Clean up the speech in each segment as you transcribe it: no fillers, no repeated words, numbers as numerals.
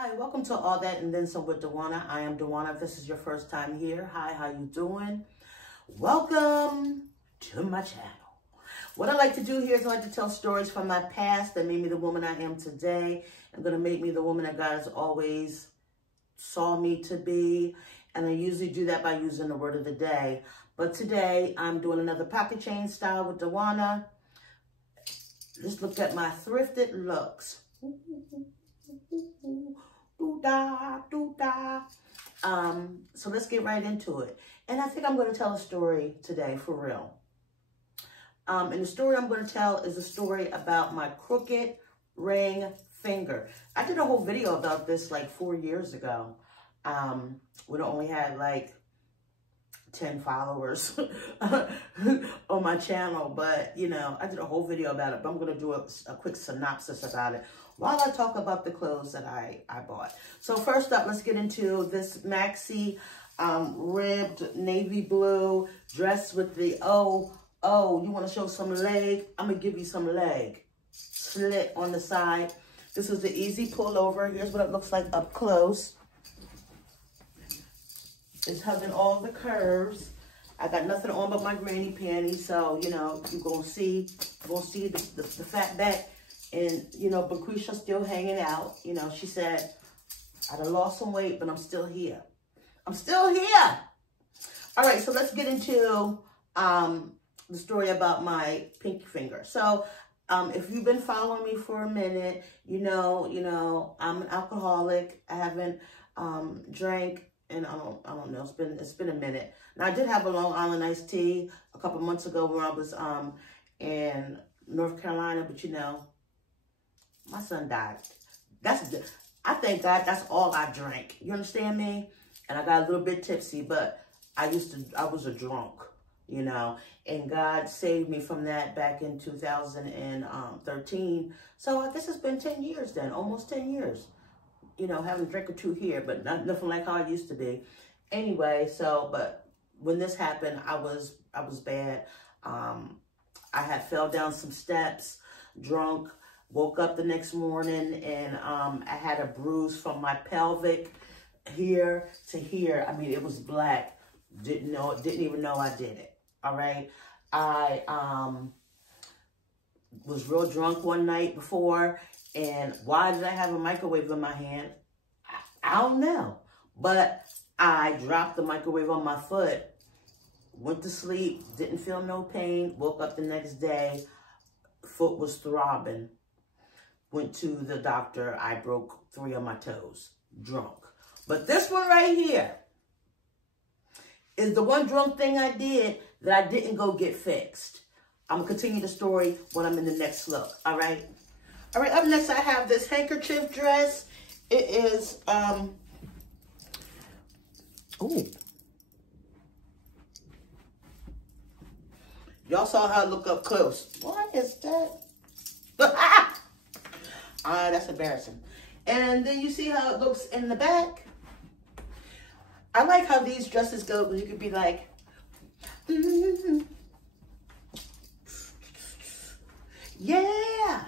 Hi, welcome to All That and Then Some with Dewana. I am Dewana. If this is your first time here, hi, how you doing? Welcome to my channel. What I like to do here is I like to tell stories from my past that made me the woman I am today and going to make me the woman that God has always saw me to be. And I usually do that by using the word of the day. But today I'm doing another pocket chain style with Dewana. Just look at my thrifted looks. So let's get right into it. And I think I'm going to tell a story today for real. And the story I'm going to tell is a story about my crooked ring finger. I did a whole video about this like 4 years ago. We only had like 10 followers on my channel, but you know, I did a whole video about it, but I'm going to do a quick synopsis about it while I talk about the clothes that I bought. So first up, let's get into this maxi ribbed navy blue dress with the, oh, you want to show some leg? I'm going to give you some leg slit on the side. This is the easy pullover. Here's what it looks like up close. It's hugging all the curves. I got nothing on but my granny panties, so you know you're gonna see the fat back, and you know Lucretia's still hanging out. You know, she said I done lost some weight, but I'm still here. I'm still here. All right, so let's get into the story about my pinky finger. So if you've been following me for a minute, you know I'm an alcoholic. I haven't drank. And I don't know, it's been a minute. Now I did have a Long Island iced tea a couple months ago when I was in North Carolina, but you know, my son died. I thank God that's all I drank. You understand me? And I got a little bit tipsy, but I was a drunk, you know, and God saved me from that back in 2013. So I guess it's been 10 years then, almost 10 years. You know, having a drink or two here, but nothing like how I used to be. Anyway, so, but when this happened, I was bad. I had fell down some steps, drunk, woke up the next morning, and I had a bruise from my pelvic here to here. I mean, it was black. Didn't even know I did it. All right. I was real drunk one night before. And why did I have a microwave in my hand? I don't know. But I dropped the microwave on my foot, went to sleep, didn't feel no pain, woke up the next day, foot was throbbing. Went to the doctor, I broke 3 of my toes, drunk. But this one right here is the one drunk thing I did that I didn't go get fixed. I'm going to continue the story when I'm in the next look, all right? All right, up next I have this handkerchief dress. It is, ooh. Y'all saw how it looked up close. What is that? That's embarrassing. And then you see how it looks in the back. I like how these dresses go because you could be like, yeah.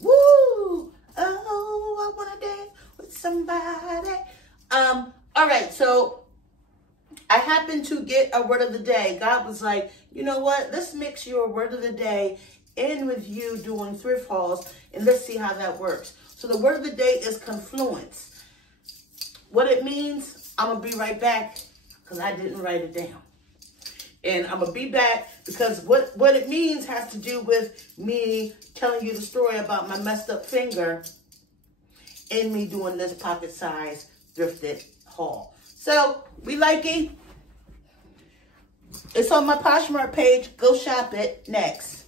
Woo! Oh, I want to dance with somebody. All right, so I happened to get a word of the day. God was like, you know what? Let's mix your word of the day in with you doing thrift hauls, and let's see how that works. So the word of the day is confluence. What it means, I'm going to be right back because I didn't write it down. And I'm going to be back because what it means has to do with me telling you the story about my messed up finger and me doing this pocket size thrifted haul. So, we liking? It's on my Poshmark page. Go shop it next.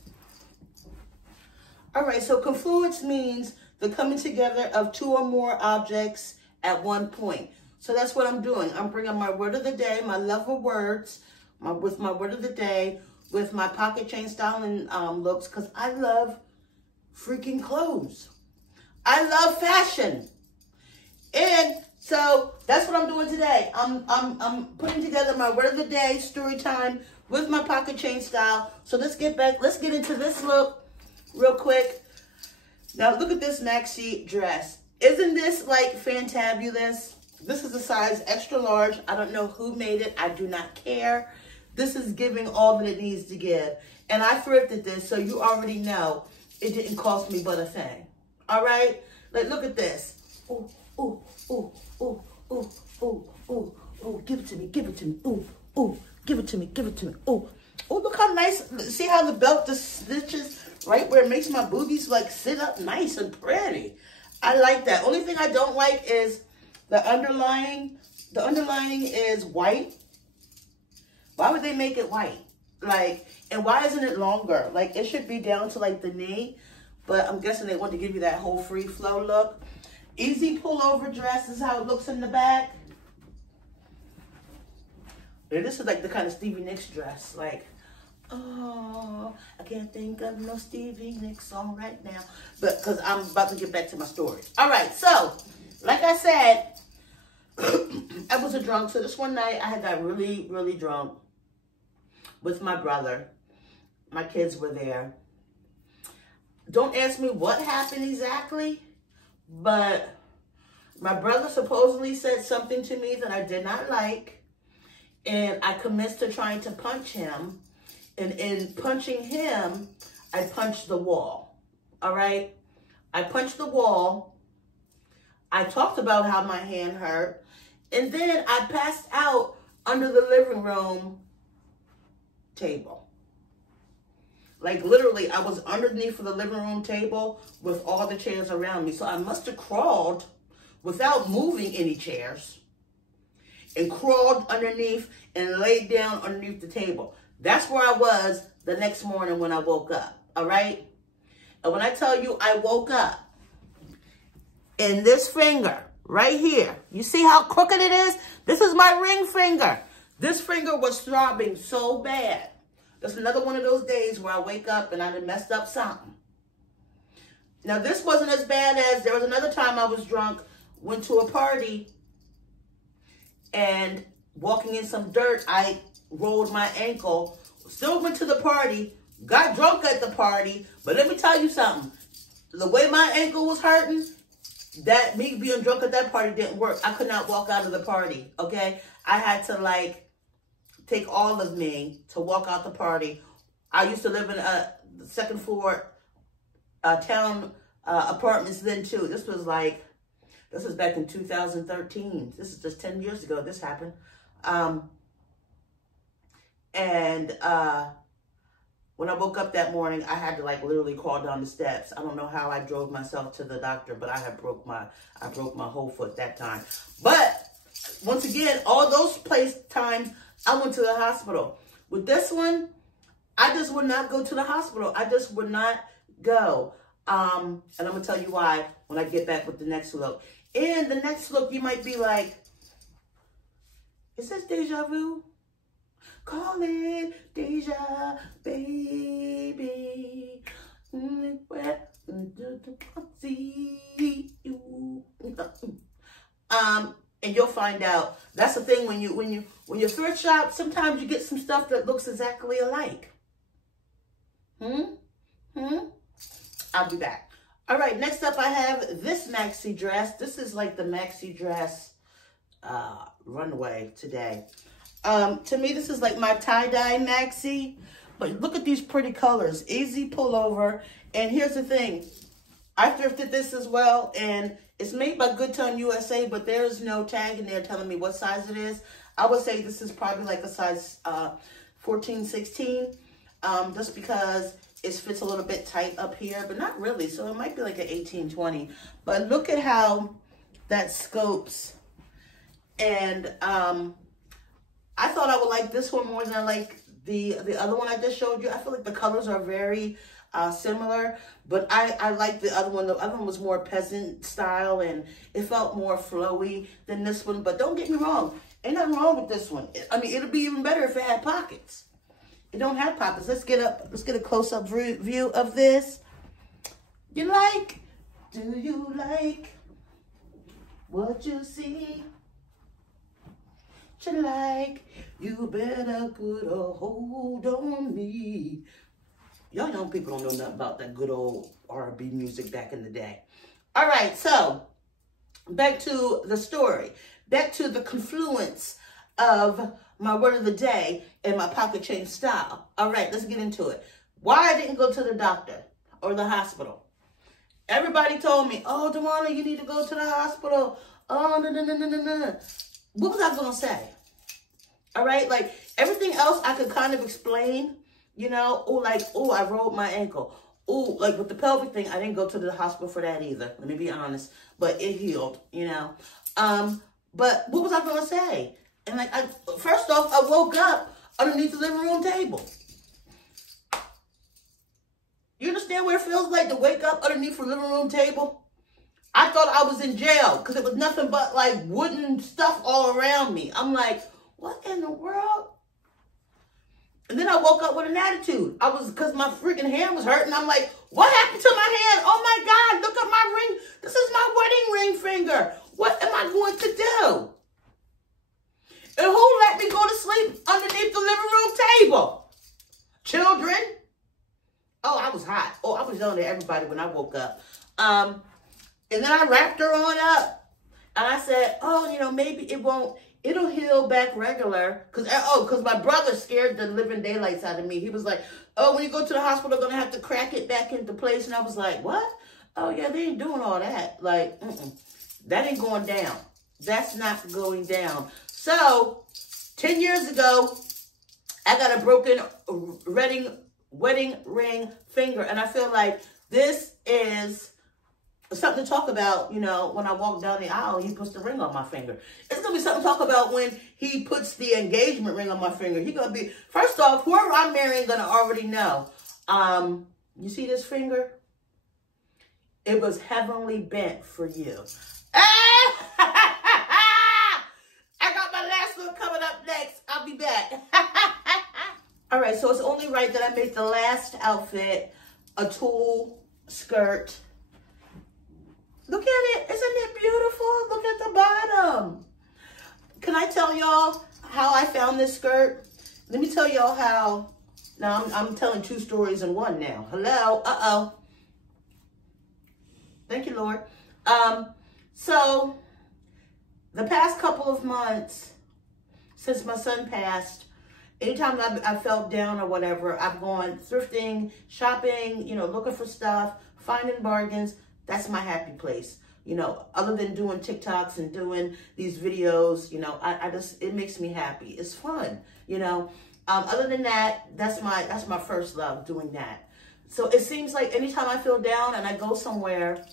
All right, so confluence means the coming together of 2 or more objects at one point. So that's what I'm doing. I'm bringing my word of the day, my love of words, with my word of the day, with my pocket chain styling looks, because I love freaking clothes. I love fashion. And so that's what I'm doing today. I'm putting together my word of the day, story time, with my pocket chain style. So let's get into this look real quick. Now look at this maxi dress. Isn't this like fantabulous? This is a size extra large. I don't know who made it. I do not care. This is giving all that it needs to give. And I thrifted this, so you already know it didn't cost me but a thing. All right? Like, look at this. Ooh, ooh, ooh, ooh, ooh, ooh, ooh, ooh. Give it to me, give it to me. Ooh, ooh, give it to me, give it to me. Ooh, ooh, look how nice. See how the belt just stitches right where it makes my boobies like sit up nice and pretty. I like that. Only thing I don't like is the underlining. The underlining is white. Why would they make it white? Like, and why isn't it longer? Like, it should be down to like the knee, but I'm guessing they want to give you that whole free flow look. Easy pullover dress is how it looks in the back. And this is like the kind of Stevie Nicks dress. Like, oh, I can't think of no Stevie Nicks song right now. But because I'm about to get back to my story. All right, so like I said, I was a drunk. So this one night I had got really, really drunk with my brother. My kids were there. Don't ask me what happened exactly, but my brother supposedly said something to me that I did not like, and I commenced to trying to punch him, and in punching him, I punched the wall, all right? I punched the wall. I talked about how my hand hurt, and then I passed out under the living room table. Like, literally, I was underneath of the living room table with all the chairs around me. So I must have crawled without moving any chairs and crawled underneath and laid down underneath the table. That's where I was the next morning when I woke up, all right? And when I tell you I woke up, and this finger right here, you see how crooked it is? This is my ring finger. This finger was throbbing so bad. That's another one of those days where I wake up and I done messed up something. Now, this wasn't as bad as, there was another time I was drunk, went to a party, and walking in some dirt, I rolled my ankle, still went to the party, got drunk at the party, but let me tell you something. The way my ankle was hurting, that me being drunk at that party didn't work. I could not walk out of the party, okay? I had to, like, take all of me to walk out the party. I used to live in a second floor town apartments then too. This was back in 2013. This is just 10 years ago this happened. When I woke up that morning, I had to like literally crawl down the steps. I don't know how I drove myself to the doctor, but I broke my whole foot that time. But once again, all those times, I went to the hospital. With this one, I just would not go to the hospital. I just would not go. And I'm going to tell you why when I get back with the next look. In the next look, you might be like, is this deja vu? Call it deja, baby. And you'll find out. That's the thing when you thrift shop, sometimes you get some stuff that looks exactly alike. I'll be back. All right, next up I have this maxi dress. This is like the maxi dress runway today. To me, this is like my tie-dye maxi. But look at these pretty colors. Easy pullover. And here's the thing. I thrifted this as well, and it's made by Good Time USA, but there's no tag in there telling me what size it is. I would say this is probably like a size 14, 16, just because it fits a little bit tight up here, but not really. So it might be like an 18, 20. But look at how that scopes. And I thought I would like this one more than I like the other one I just showed you. I feel like the colors are very similar, but I like the other one. The other one was more peasant style, and it felt more flowy than this one. But don't get me wrong, ain't nothing wrong with this one. I mean, it'll be even better if it had pockets. It don't have pockets. Let's get a close-up view of this. Do you like what you see? You like, you better put a hold on me. Y'all young people don't know nothing about that good old R&B music back in the day. All right, so back to the story, back to the confluence of my word of the day and my pocket change style. All right, let's get into it. Why I didn't go to the doctor or the hospital. Everybody told me, oh, Dewana, you need to go to the hospital. Oh, no. What was I going to say? All right, like everything else I could kind of explain, you know, oh, I rolled my ankle. Oh, like with the pelvic thing, I didn't go to the hospital for that either. Let me be honest, but it healed, you know. But what was I going to say? And like, first off, I woke up underneath the living room table. You understand what it feels like to wake up underneath the living room table? I thought I was in jail because it was nothing but like wooden stuff all around me. I'm like, what in the world? And then I woke up with an attitude. Because my freaking hand was hurting. I'm like, what happened to my hand? Oh my God, look at my ring. This is my wedding ring finger. What am I going to do? And who let me go to sleep underneath the living room table? Children. Oh, I was hot. Oh, I was yelling at everybody when I woke up. And then I wrapped her on up. And I said, oh, you know, maybe it'll heal back regular. Because my brother scared the living daylights out of me. He was like, oh, when you go to the hospital, they're going to have to crack it back into place. And I was like, what? Oh, yeah, they ain't doing all that. Like, that ain't going down. That's not going down. So, 10 years ago, I got a broken wedding ring finger. And I feel like this is something to talk about, you know, when I walk down the aisle and he puts the ring on my finger. It's going to be something to talk about when he puts the engagement ring on my finger. He's going to be, first off, whoever I'm marrying going to already know. You see this finger? It was heavenly bent for you. I got my last one coming up next. I'll be back. All right, so it's only right that I make the last outfit a tulle skirt. Look at it. Isn't it beautiful? Look at the bottom. Can I tell y'all how I found this skirt? Let me tell y'all how. Now, I'm telling two stories in one now. Hello? Uh-oh. Thank you, Lord. So, the past couple of months, since my son passed, anytime I felt down or whatever, I've gone thrifting, shopping, you know, looking for stuff, finding bargains. That's my happy place. You know, other than doing TikToks and doing these videos, you know, it makes me happy. It's fun, you know. Other than that, that's my first love, doing that. So it seems like anytime I feel down and I go somewhere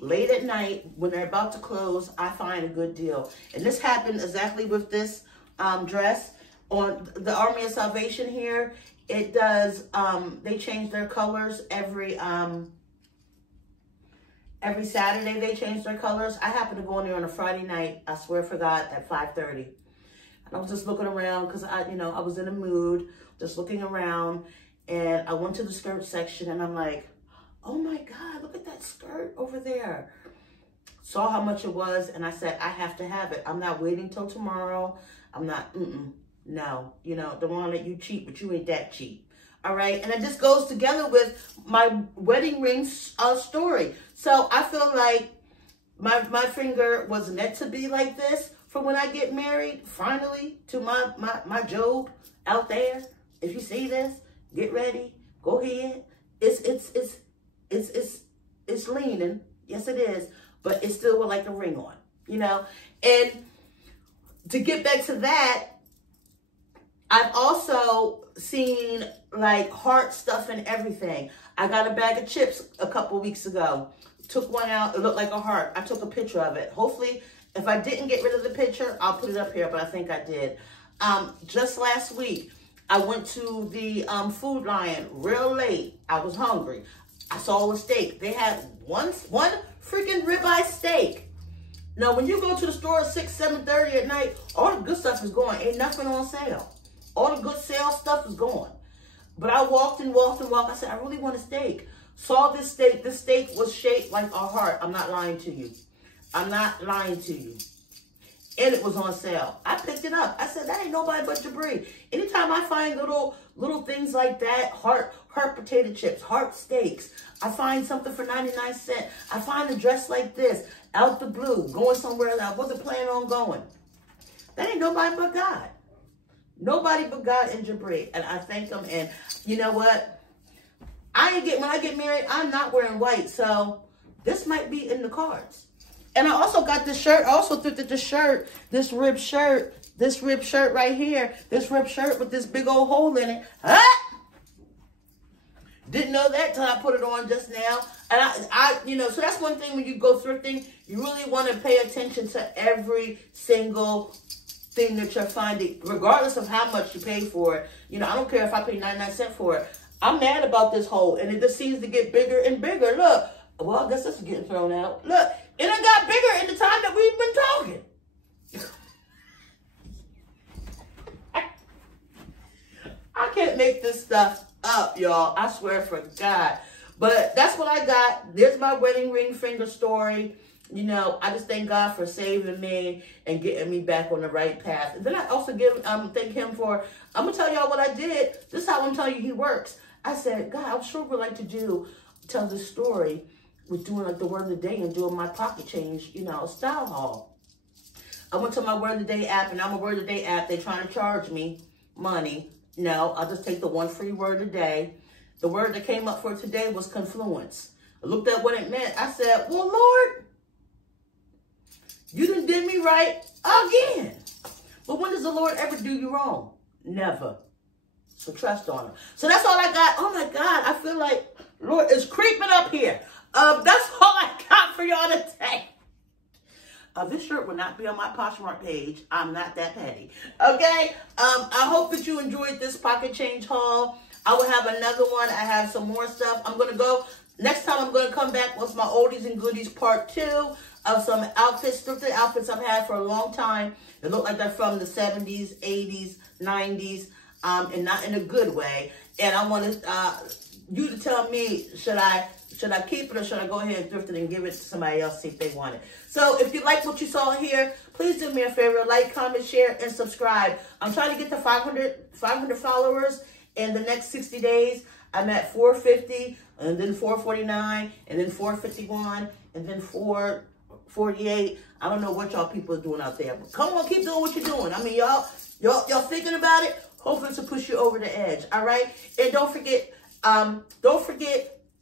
late at night when they're about to close, I find a good deal. And this happened exactly with this dress on the Army of Salvation here. It does, they change their colors every Saturday. They change their colors. I happened to go in there on a Friday night, I swear for God, at 5:30. And I was just looking around because I was in a mood, just looking around. And I went to the skirt section and I'm like, oh my God, look at that skirt over there. Saw how much it was and I said, I have to have it. I'm not waiting till tomorrow. I'm not, no. You know, the one that you cheap, but you ain't that cheap. All right. And it just goes together with my wedding ring story. So I feel like my finger was meant to be like this for when I get married, finally, to my Job out there. If you see this, get ready, go ahead. It's leaning. Yes, it is. But it's still with like a ring on, you know. And to get back to that, I've also seen like heart stuff and everything. I got a bag of chips a couple weeks ago. Took one out. It looked like a heart. I took a picture of it. Hopefully, if I didn't get rid of the picture, I'll put it up here, but I think I did. Just last week, I went to the Food Lion real late. I was hungry. I saw a steak. They had one freaking ribeye steak. Now, when you go to the store at 6, 7:30 at night, all the good stuff is gone. Ain't nothing on sale. All the good sale stuff is gone. But I walked and walked and walked. I said, I really want a steak. Saw this steak. This steak was shaped like a heart. I'm not lying to you. I'm not lying to you. and it was on sale. I picked it up. I said, that ain't nobody but Jabri. Anytime I find little things like that, heart potato chips, heart steaks, I find something for 99 cents. I find a dress like this, out the blue, going somewhere that I wasn't planning on going. That ain't nobody but God. Nobody but God and Jabri. And I thank him. And you know what? When I get married, I'm not wearing white. So this might be in the cards. And I also got this shirt. I also thrifted the shirt, this ribbed shirt right here. This ribbed shirt with this big old hole in it. Ah! Didn't know that till I put it on just now. And so that's one thing when you go thrifting, you really want to pay attention to every single thing that you're finding, regardless of how much you pay for it. I don't care if I pay 99 cents for it. I'm mad about this hole, and it just seems to get bigger and bigger. Look, well, I guess this is getting thrown out. Look, it done got bigger in the time that we've been talking. I can't make this stuff up, y'all. I swear for God. But that's what I got. There's my wedding ring finger story. I just thank God for saving me and getting me back on the right path. And then I also thank him for, I'm going to tell y'all what I did. This is how I'm telling you he works. I said, God, I sure would like to tell this story with doing like the word of the day and doing my pocket change, style haul. I went to my word of the day app, and I'm a word of the day app. They're trying to charge me money. No, I'll just take the one free word a day. The word that came up for today was confluence. I looked at what it meant. I said, well, Lord, you done did me right again. But when does the Lord ever do you wrong? Never. So trust on him. So that's all I got. Oh my God, I feel like Lord is creeping up here. That's all I got for y'all today. This shirt will not be on my Poshmark page. I'm not that petty. Okay? I hope that you enjoyed this pocket change haul. I will have another one. I have some more stuff. Next time I'm going to come back with my oldies and goodies part 2 of some outfits, thrifted outfits I've had for a long time. They look like they're from the 70s, 80s, 90s, and not in a good way. And I want you to tell me, should I keep it or should I go ahead and thrift it and give it to somebody else, see if they want it? So if you like what you saw here, please do me a favor, like, comment, share, and subscribe. I'm trying to get to 500 followers in the next 60 days. I'm at 450, and then 449, and then 451, and then 448. I don't know what y'all people are doing out there, but come on, keep doing what you're doing. I mean, y'all thinking about it. Hopefully it's to push you over the edge. All right, and don't forget,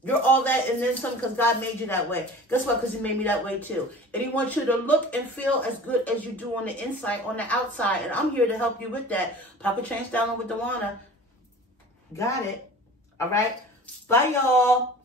you're all that and then some, because God made you that way. Guess what? Because he made me that way too. And he wants you to look and feel as good as you do on the inside, on the outside. And I'm here to help you with that. Pocket Change Styling with Dewana. Got it. All right. Bye, y'all.